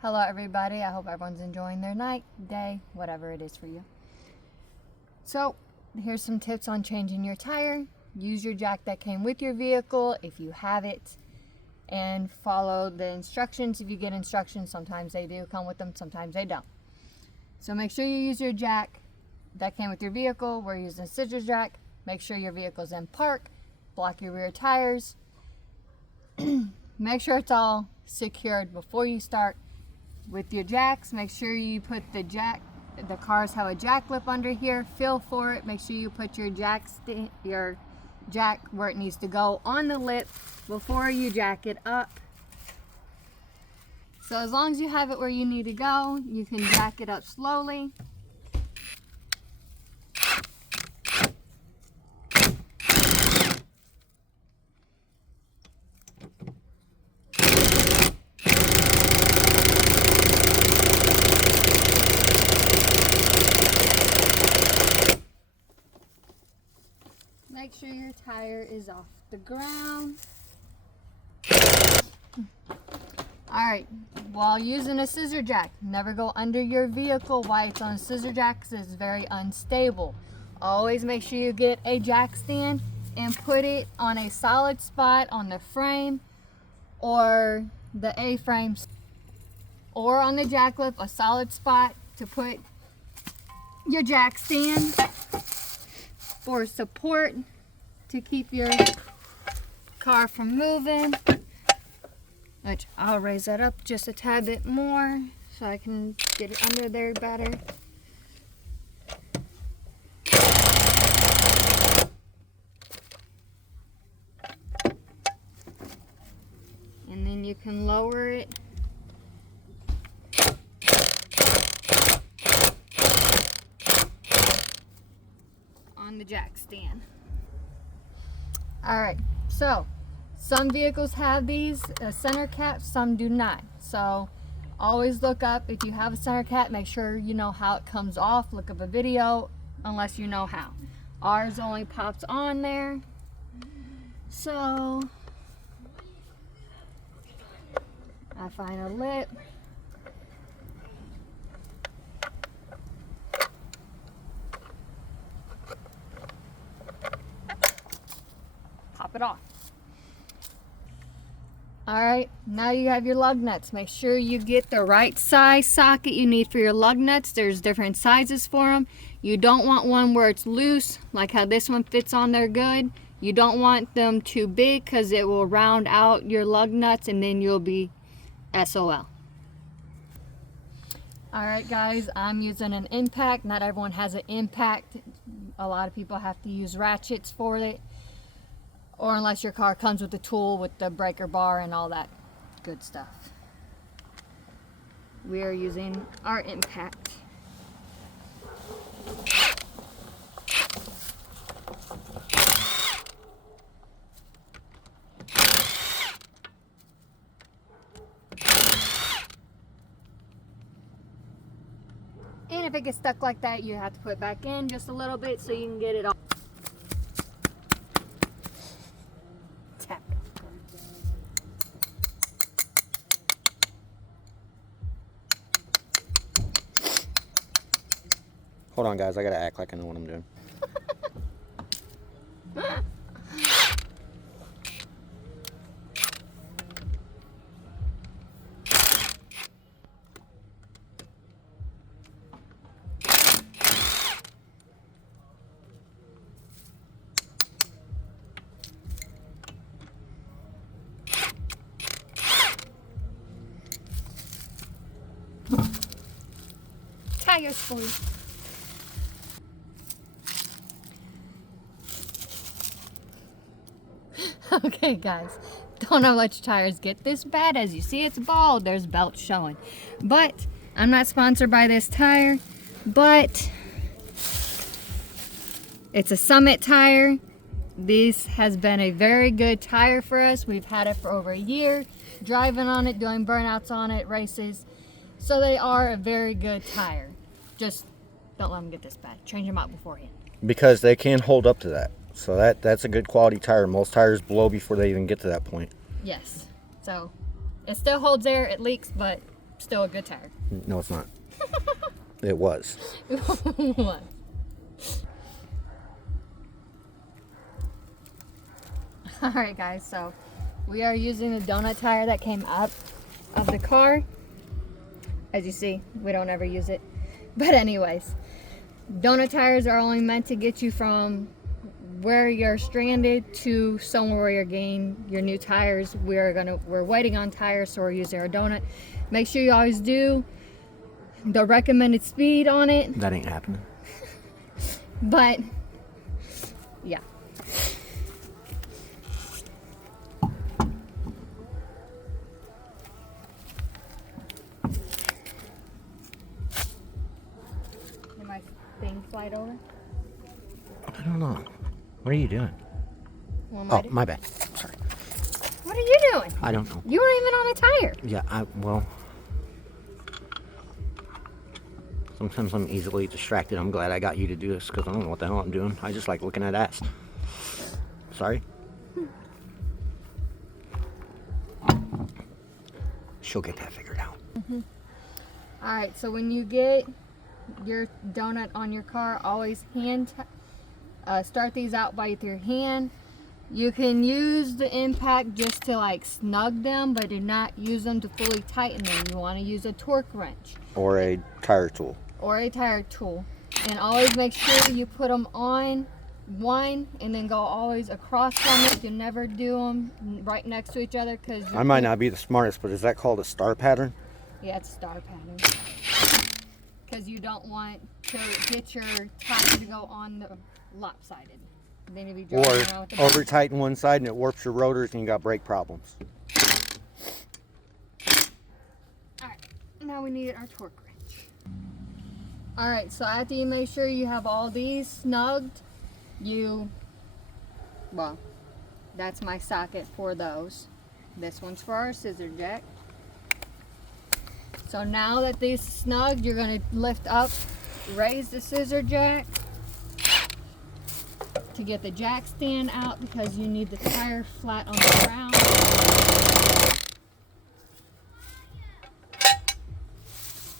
Hello everybody, I hope everyone's enjoying their night, day, whatever it is for you. So, here's some tips on changing your tire. Use your jack that came with your vehicle if you have it, and follow the instructions if you get instructions. Sometimes they do come with them, sometimes they don't. So make sure you use your jack that came with your vehicle. We're using a scissor jack. Make sure your vehicle's in park. Block your rear tires. Make sure it's all secured before you start. With your jacks, make sure you put the cars have a jack lip under here. Feel for it. Make sure you put your jack where it needs to go on the lip before you jack it up. So as long as you have it where you need to go, you can jack it up slowly. Make sure your tire is off the ground. Alright, while using a scissor jack, never go under your vehicle while it's on a scissor jack because it's very unstable. Always make sure you get a jack stand and put it on a solid spot on the frame or the A-frames, or on the jack lip, a solid spot to put your jack stand for support to keep your car from moving. Which I'll raise that up just a tad bit more so I can get it under there better. And then you can lower it on the jack stand. Alright, so some vehicles have these center caps, some do not. So always look up, if you have a center cap, make sure you know how it comes off. Look up a video unless you know how. Ours only pops on there. So I find a lip. Pop it off. Alright, now you have your lug nuts. Make sure you get the right size socket you need for your lug nuts. There's different sizes for them. You don't want one where it's loose, like how this one fits on there good. You don't want them too big because it will round out your lug nuts and then you'll be SOL. Alright guys, I'm using an impact. Not everyone has an impact. A lot of people have to use ratchets for it. Or unless your car comes with the tool with the breaker bar and all that good stuff. We are using our impact. And if it gets stuck like that, you have to put it back in just a little bit so you can get it off. Hold on guys, I gotta act like I know what I'm doing. Tires for you. Okay guys, don't know let your tires get this bad. As you see, it's bald. There's belts showing. But I'm not sponsored by this tire, but it's a Summit tire. This has been a very good tire for us. We've had it for over a year, driving on it, doing burnouts on it, races. So they are a very good tire. Just don't let them get this bad. Change them out beforehand. Because they can hold up to that. So that's a good quality tire. Most tires blow before they even get to that point. Yes. So it still holds air, it leaks, but still a good tire. No, it's not. It was. What? Alright guys, so we are using the donut tire that came up of the car. As you see, we don't ever use it. But anyways, donut tires are only meant to get you from where you're stranded to somewhere where you're getting your new tires. We're waiting on tires, so we're using our donut. Make sure you always do the recommended speed on it. That ain't happening. But yeah. Did my thing slide over? I don't know. What are you doing? What am I Oh, doing? my bad. Sorry. What are you doing? I don't know. You weren't even on a tire. Yeah, well, sometimes I'm easily distracted. I'm glad I got you to do this because I don't know what the hell I'm doing. I just like looking at ass. Sorry. She'll get that figured out. Alright, so when you get your donut on your car, always start these out with your hand. You can use the impact just to like snug them, but do not use them to fully tighten them. You want to use a torque wrench Or a tire tool. or a tire tool. And always make sure you put them on one and then go always across from it. You never do them right next to each other because I might not be the smartest, but is that called a star pattern? Yeah, it's star pattern. Because you don't want to get your tire to go on the lopsided. Then you'll be Or driving around with the over tighten one side and it warps your rotors and you got brake problems. Alright, now we need our torque wrench. Alright, so after you make sure you have all these snugged, well, that's my socket for those. This one's for our scissor jack. So now that these are snugged, you're going to lift up, raise the scissor jack to get the jack stand out because you need the tire flat on the ground.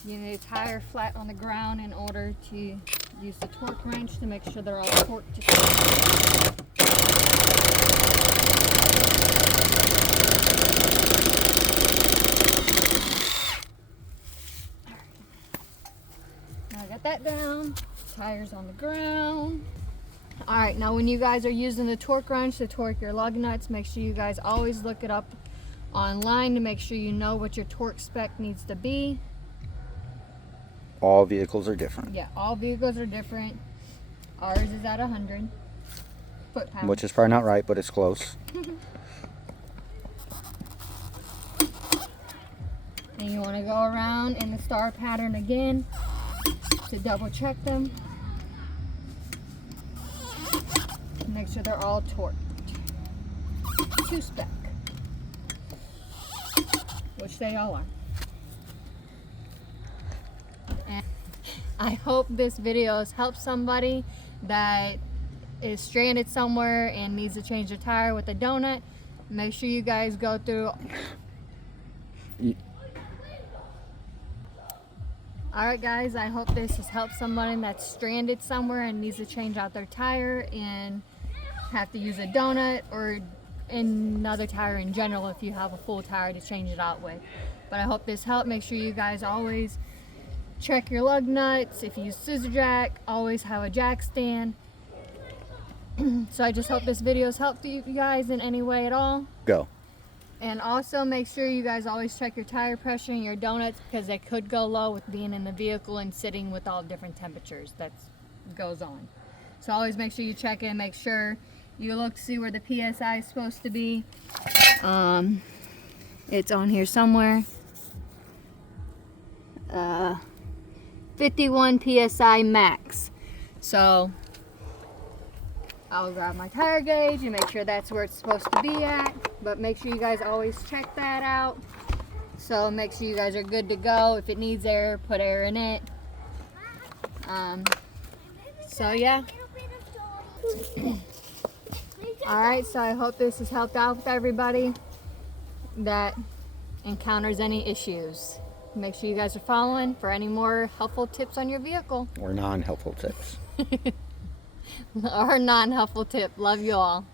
You need a tire flat on the ground in order to use the torque wrench to make sure they're all torqued together. Now I got that down. Tires on the ground. Alright, now when you guys are using the torque wrench to torque your lug nuts, make sure you guys always look it up online to make sure you know what your torque spec needs to be. All vehicles are different. Yeah, all vehicles are different. Ours is at 100 foot-pounds. Which is probably not right, but it's close. And you want to go around in the star pattern again to double check them. Make sure they're all torqued to spec, which they all are. And I hope this video has helped somebody that is stranded somewhere and needs to change a tire with a donut. Make sure you guys go through. Alright guys, I hope this has helped somebody that's stranded somewhere and needs to change out their tire and have to use a donut or another tire in general if you have a full tire to change it out with. But I hope this helped. Make sure you guys always check your lug nuts. If you use scissor jack, always have a jack stand. So I just hope this video has helped you guys in any way at all. Go. And also make sure you guys always check your tire pressure and your donuts because they could go low with being in the vehicle and sitting with all different temperatures that goes on. So always make sure you check it and make sure you look to see where the PSI is supposed to be. It's on here somewhere. 51 PSI max. So I'll grab my tire gauge and make sure that's where it's supposed to be at. But make sure you guys always check that out. So make sure you guys are good to go. If it needs air, put air in it. So yeah. Alright, so I hope this has helped out with everybody that encounters any issues. Make sure you guys are following for any more helpful tips on your vehicle Or non-helpful tips. or non-helpful tip. Love you all.